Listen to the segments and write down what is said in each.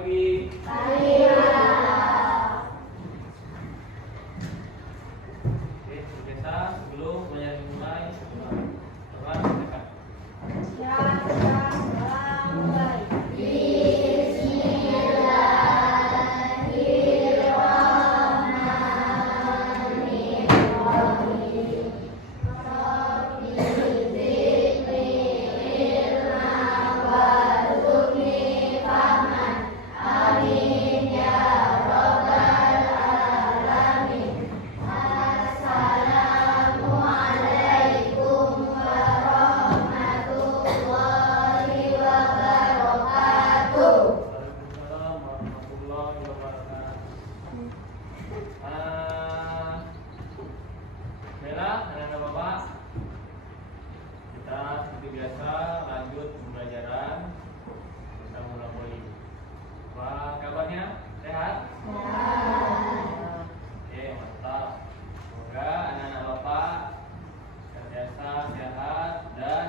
pagi. Pagi, Pak. Oke, seperti biasa sebelum belajar dimulai, doa silakan. Waalaikumsalam warahmatullahi wabarakatuh. Baiklah, anak-anak Bapak, kita seperti biasa lanjut pembelajaran tentang bola voli. Apa kabarnya? Sehat? Oke, mantap. Semoga anak-anak Bapak senantiasa sehat dan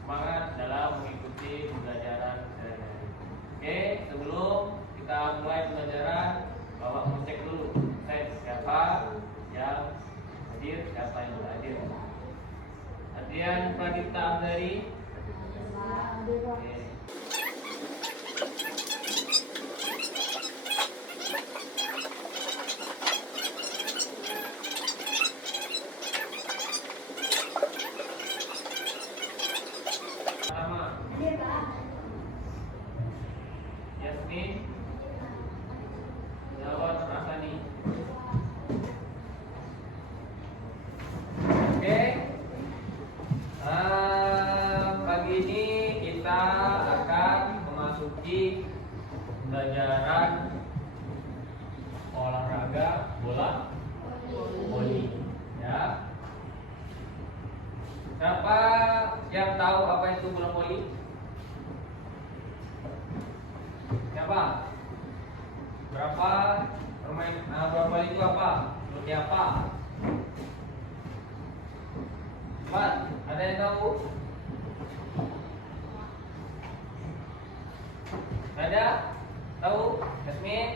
semangat dalam mengikuti pembelajaran sehari-hari. Oke, sebelum kita mulai pembelajaran, Bapak mau cek dulu siapa yang hadir, siapa yang tidak hadir. Adrian Pradipta Abdari. Oke. Pertama, Yasmin Jawad Rasani. Oke. Pagi ini kita akan memasuki pembelajaran olahraga bola voli. Ya. Siapa yang tahu apa itu bola voli? Siapa? Berapa bola voli itu apa? Seperti apa? Cepat, ada yang tahu? Ada? Tahu? Yasmin?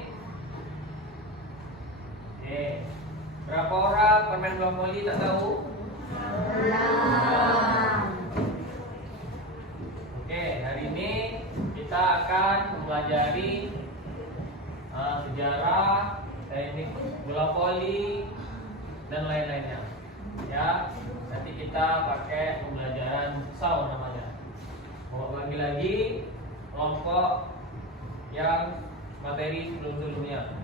Berapa orang pemain bola voli tak tahu? Oke, hari ini kita akan mempelajari sejarah, teknik bola voli dan lain-lainnya. Ya, nanti kita pakai pembelajaran SAU namanya. Mau bagi lagi kelompok yang materi sebelum-sebelumnya.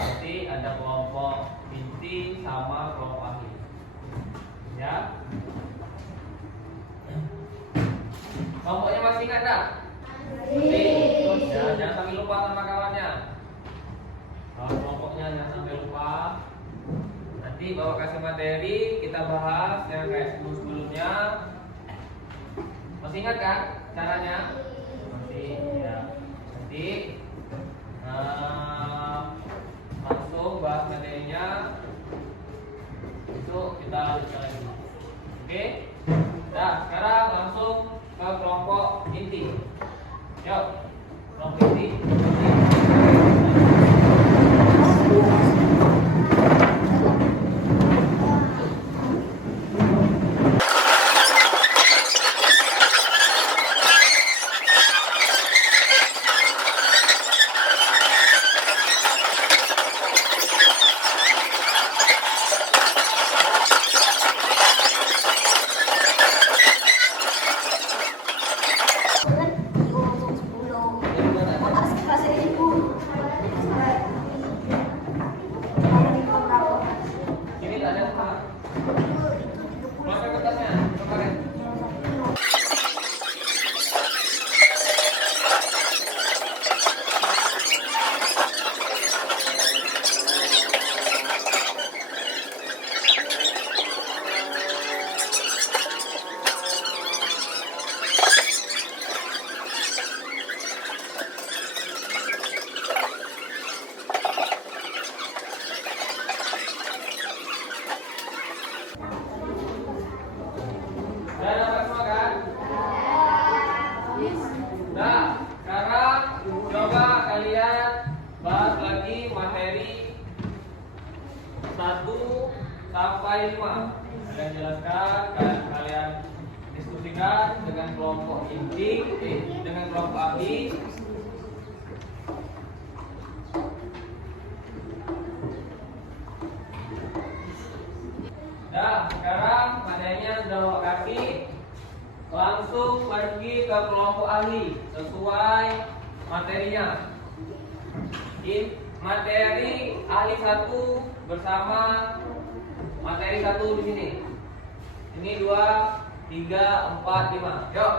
Nanti ada kelompok inti sama kelompok ahli. Ya. Kelompoknya masih ingat tak? Masih. Ya, jangan sampai lupa sama kawannya. Kalau kelompoknya jangan sampai lupa. Nanti bawa kasih materi, kita bahas yang kayak sebelum-sebelumnya. Masih ingat kan caranya? Masih. Ya. Nanti langsung bahas materinya. Itu kita lanjutkan lagi. Oke? Nah, sekarang langsung ke kelompok inti. Yuk, kelompok inti. sampai 5. Kalian jelaskan, kalian diskusikan dengan kelompok inti, dengan kelompok ahli. Nah, sekarang materinya sudah bawa kaki, langsung pergi ke kelompok ahli sesuai materinya. Materi ahli 1 bersama materi 1 di sini. Ini 2, 3, 4, 5. Yuk.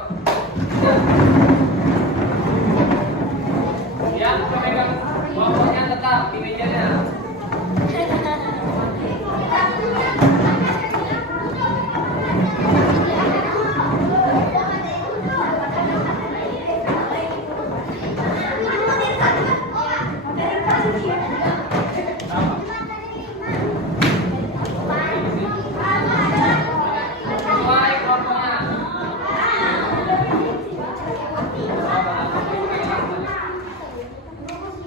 Yang pemegang kelompoknya tetap di mejanya. Sesuai kelompoknya.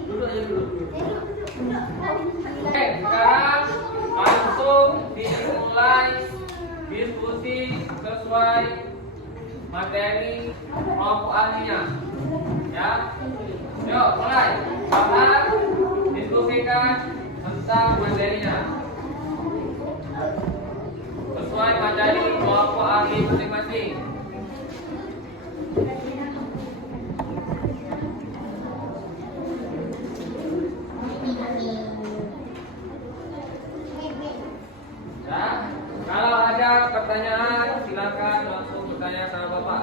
Duduk aja dulu. Oke, sekarang langsung dimulai diskusi sesuai materi kelompok ahlinya. Ya, yuk mulai. Bahas, diskusikan tentang materinya sesuai materi kelompok ahli masing-masing. Ya, kalau ada pertanyaan silakan langsung bertanya sama Bapak.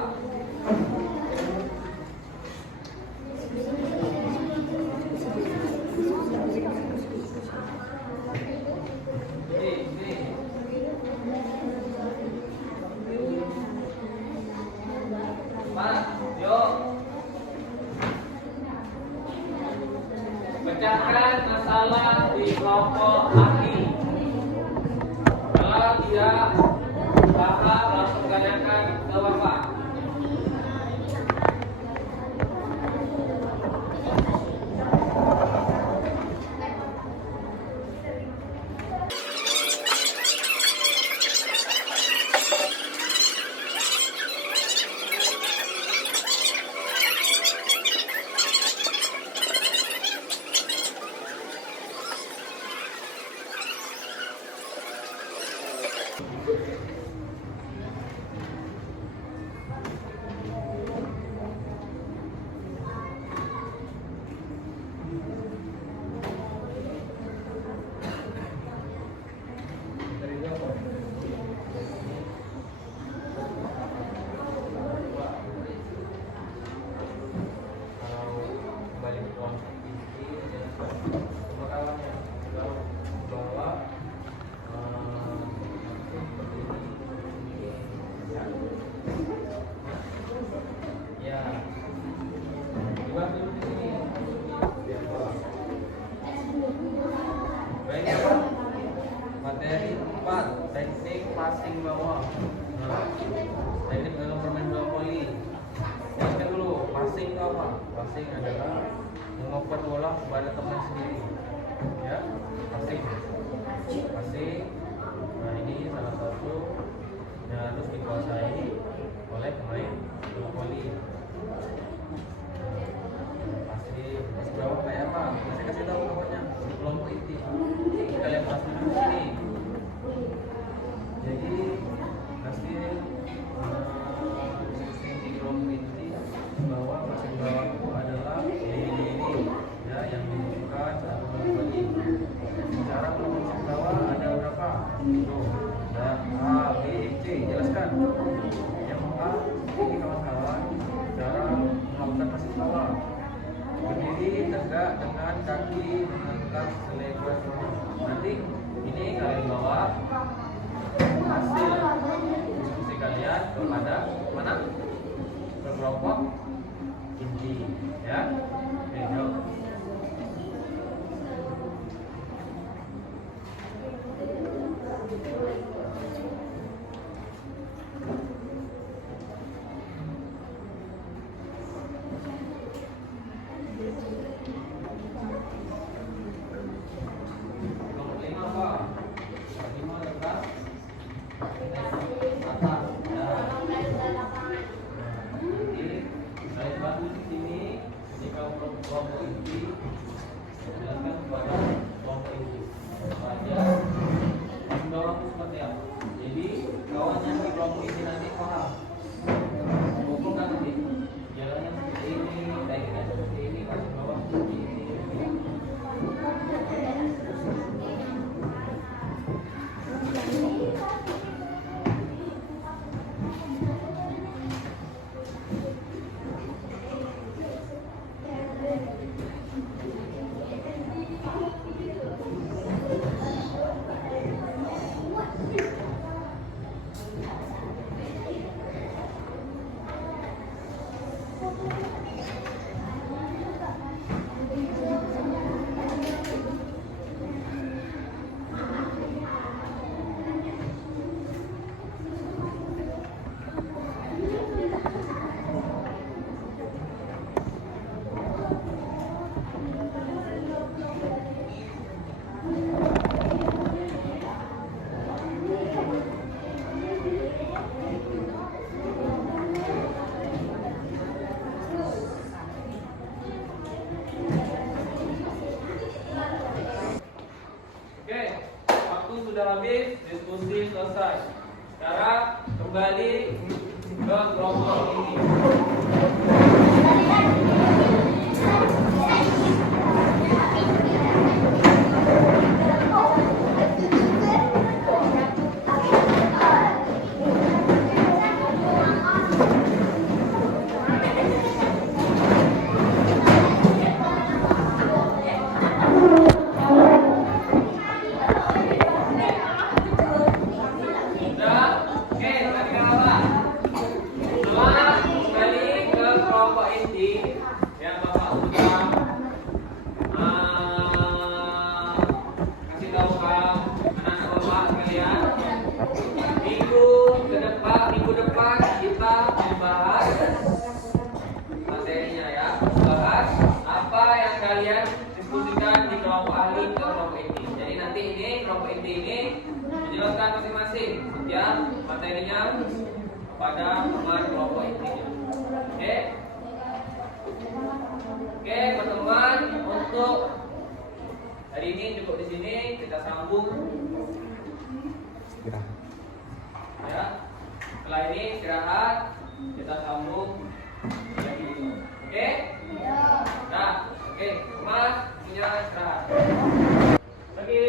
Mas, yuk. Pecahkan masalah di kelompok ahli. Kalau tidak paham, langsung tanyakan ke Bapak. Materi 4, teknik passing bawah. Teknik dalam permain bola voli. Yang dulu, passing itu apa? Passing adalah mengoper bola kepada teman sendiri. Ya, passing. Passing. Nah, ini salah satu yang harus dikuasai oleh pemain bola voli. Passing bawah kayak apa? Saya kasih tahu pokoknya di kelompok inti. Kalian pasti dulu ini. Jadi pasti di kelompok inti bahwa passing bawah itu adalah ini ya yang dibutuhkan saat membagi. Cara passing bawah ada berapa? Tuh, ada A, B, C. Jelaskan. Yang A ini kawan-kawan cara melakukan passing bawah. Berdiri tegak dengan kaki mengangkat selebar. Nanti ini kalian bawa hasil diskusi kalian kepada mana? Ke kelompok inti, ya. Oke, yuk. kelompok inti, menjelaskan kepada kelompok inti. Belajar mendorong seperti apa. Jadi kawannya di kelompok inti nanti paham. Pokok kan nanti jalannya seperti ini, tekniknya seperti ini, kasih bawah seperti ini. Sudah habis, diskusi selesai. Sekarang kembali ke kelompok ini. Minggu depan kita membahas materinya ya, membahas apa yang kalian diskusikan di kelompok ahli ke kelompok inti. Jadi nanti ini kelompok inti ini menjelaskan masing-masing setiap materinya pada teman kelompok intinya. Oke, teman-teman, untuk hari ini cukup di sini, kita sambung. Ya, setelah ini istirahat, kita sambung lagi. Oke? Nah, oke, Mas punya istirahat. Lagi.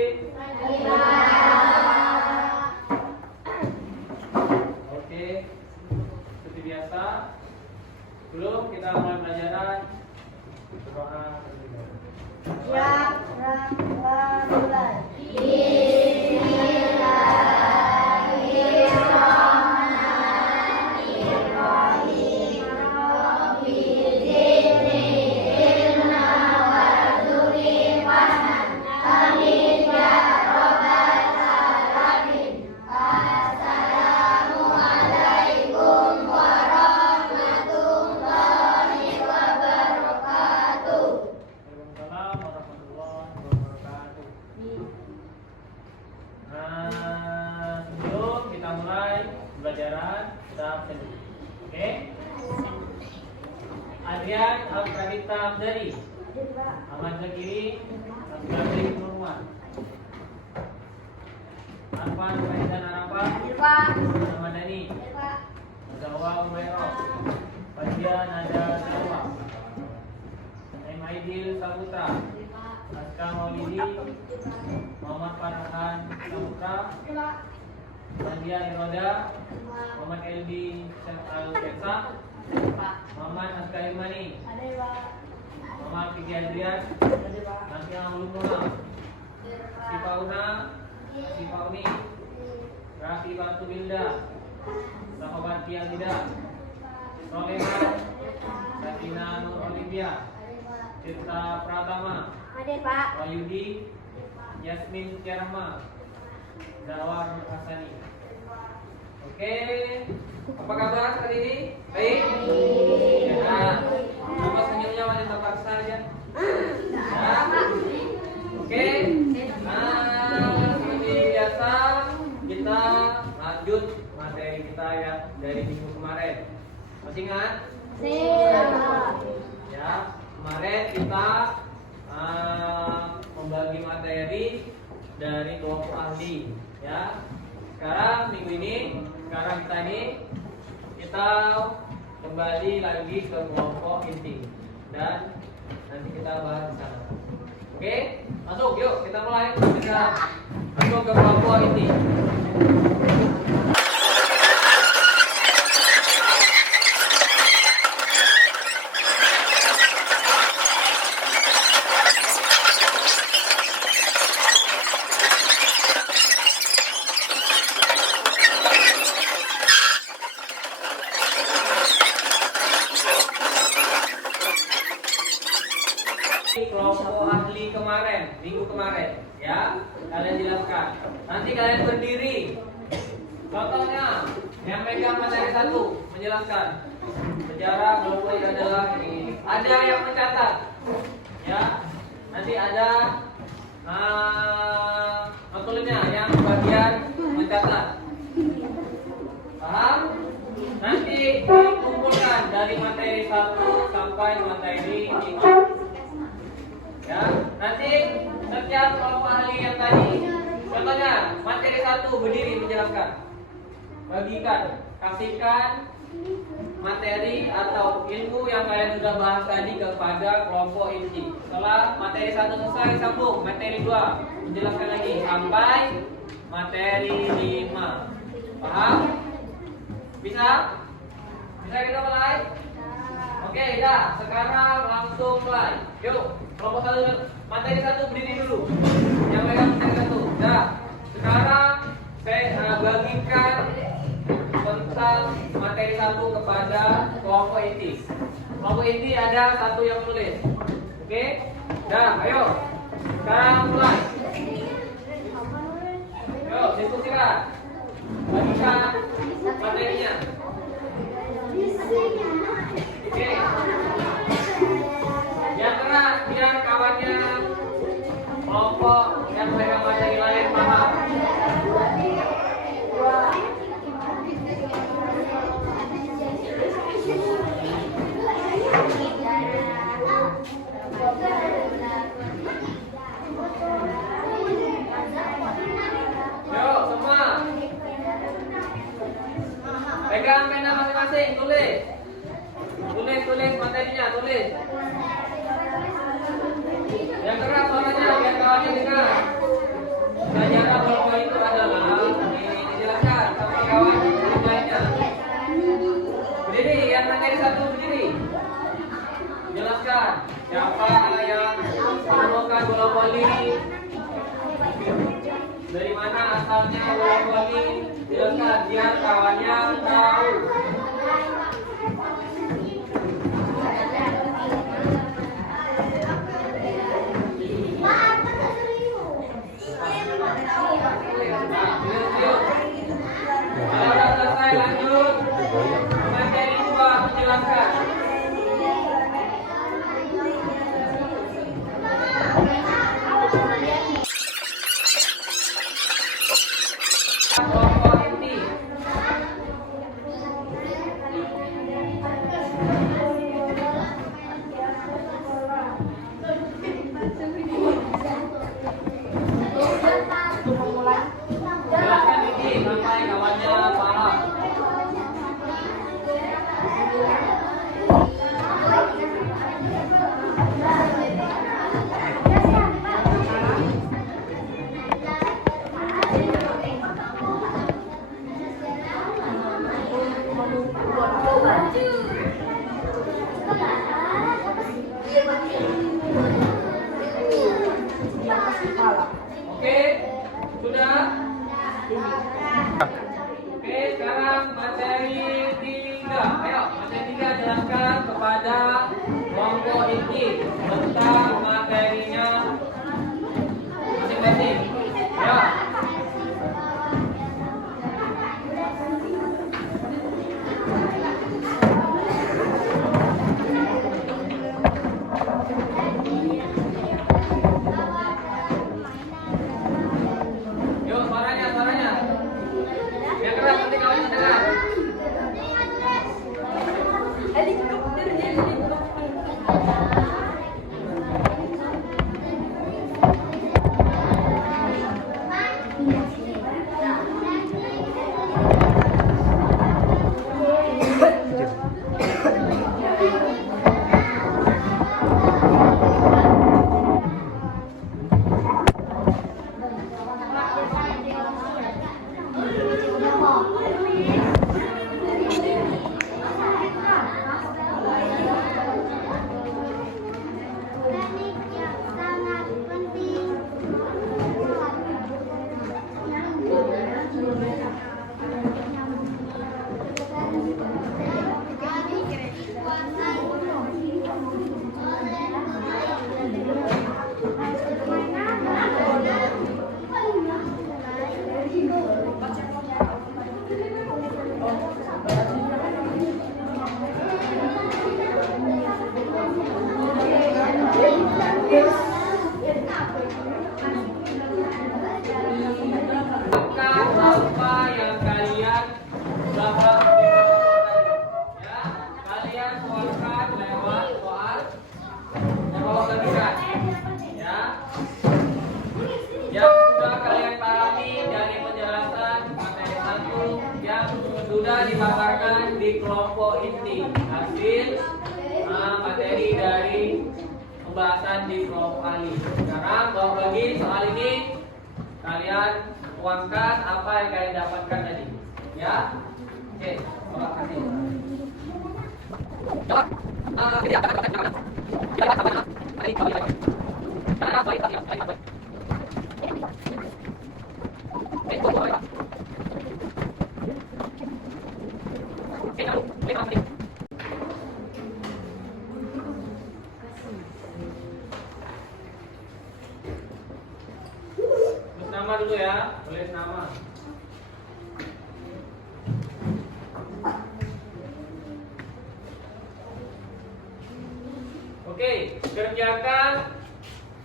Oke, seperti biasa. Sebelum kita mulai pelajaran, berdoa. Ya, Rahman. Adrian Al-Pradipta Abdari, Ahmad Zakiri, Abdari Nurwan, Arfan Faizan Arafah, Ahmad Dhani, Zawa Umairah, Fadia Nada Zawa, M. Aidil Saputra, Aska Maulidi, Muhammad Farhan Saputra, Nadia Iroda, Muhammad Elbi Al-Ketsa, Muhammad Askari Mani, Muhammad Fikri Adrian, Nanti Amulumuna, Sipauna, Sipauni, Rafi Batu Bilda, Sahabat Tianida, Soleman, Satina Nur Olivia, Tirta Pratama, Wayudi, Yasmin Tiarahma, Zawar Hasani. Oke, apa kabar hari ini? Baik? Ya, apa senyumnya wanita paksa aja? Ya. Oke. Seperti biasa kita lanjut materi kita ya dari minggu kemarin. Masih ingat? Ya, kemarin kita kita membagi materi dari kelompok ahli, ya. Sekarang minggu ini, kita kembali lagi ke kelompok inti dan nanti kita bahas di sana. Oke, masuk, yuk kita mulai. Kita masuk ke kelompok inti. Kelompok ahli kemarin, minggu kemarin, ya, kalian jelaskan. Nanti kalian berdiri. Contohnya, yang megang materi 1 menjelaskan sejarah kelompok ini adalah ini. Ada yang mencatat, ya. Nanti ada notulennya yang bagian mencatat. Paham? Nanti dikumpulkan dari materi 1 sampai materi 5. Ya, nanti setiap kelompok ahli yang tadi, contohnya materi 1 berdiri menjelaskan, bagikan, kasihkan materi atau ilmu yang kalian sudah bahas tadi kepada kelompok inti. Setelah materi 1 selesai, sambung materi 2 menjelaskan lagi sampai materi 5. Paham? Bisa? Bisa kita mulai? Oke, dah. Sekarang langsung mulai. Yuk. Kelompok 1, materi 1 berdiri dulu. Yang megang materi 1. Dah. Sekarang saya bagikan tentang materi 1 kepada kelompok inti. Kelompok inti ada 1 yang tulis. Oke? Dah, ayo. Sekarang mulai. Yuk, diskusikan. Bagikan materinya. Oke. Yang keras biar kawannya kelompok yang megang materi lain paham. Yuk semua pegang pena masing-masing, tulis materinya, tulis. Yang keras suaranya biar kawannya dengar. Sejarah kelompok itu adalah dijelaskan sama kawan lainnya. Berdiri, yang materi 1 berdiri. Jelaskan siapa yang menemukan bola voli, dari mana asalnya bola voli. Jelaskan biar kawannya tahu. Oke, sudah? Oke, sekarang materi 3. Ayo, materi 3 jelaskan kepada kelompok inti tentang materinya masing-masing. Ayo. Yuk, suaranya. Yang keras nanti kawan dengar. pembahasan di kelompok Ali. Sekarang bawa lagi soal ini, kalian tuangkan apa yang kalian dapatkan tadi. Ya, oke, terima kasih. Tulis nama dulu ya, tulis nama. Oke, kerjakan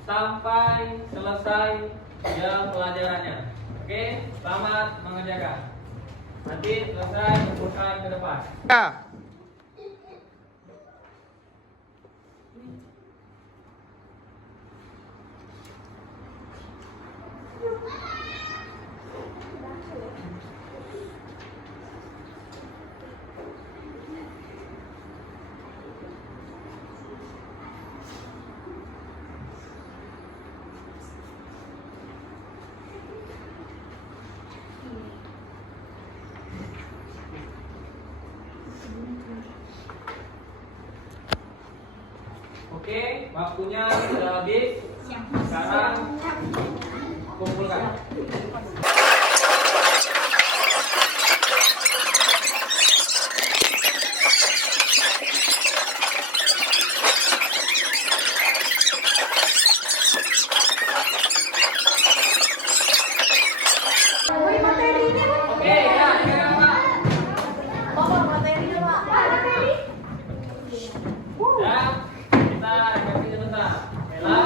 sampai selesai jam pelajarannya. Oke, selamat mengerjakan. Nanti selesai kumpulkan ke depan. Ya. Oke, waktunya sudah habis. Sekarang kumpulkan. Woi, materi ini, Pak. Oke, ya, pegang Pak. Bapak, materinya, Pak. Materi. Ya, kita revisi sebentar. Bella,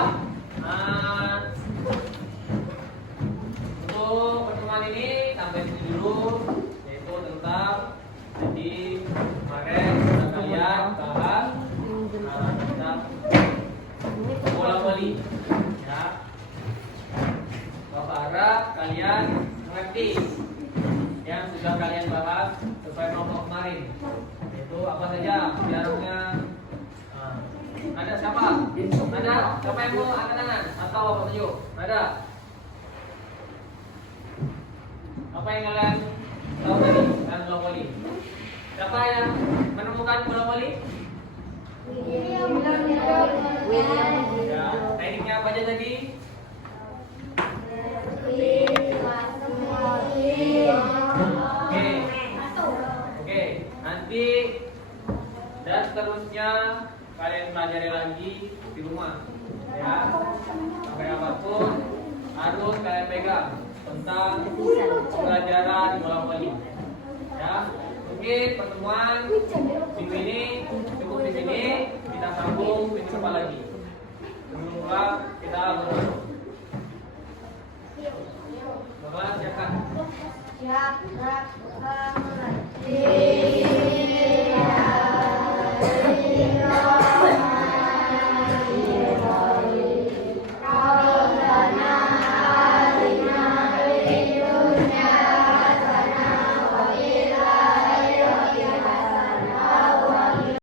untuk pertemuan ini sampai sini dulu, yaitu tentang jadi kemarin sudah kalian bahas tentang bola voli. Ya, Bapak harap kalian mengerti yang sudah kalian bahas sesuai kelompok kemarin. Itu apa saja jaraknya. Ada siapa? Ada? Siapa yang mau angkat tangan? Atau Bapak tunjuk? Ada? Apa yang kalian tahu tadi tentang bola voli? Siapa yang menemukan bola voli? Ya, tekniknya apa aja tadi? Oke. Oke, nanti dan seterusnya kalian pelajari lagi di rumah. Ya. Sampai apapun harus kalian pegang tentang pelajaran bola voli. Ya. Mungkin pertemuan minggu ini cukup di sini, kita sambung minggu depan lagi. Sebelum pulang kita berdoa. Bapak siapkan. Siap, gerak,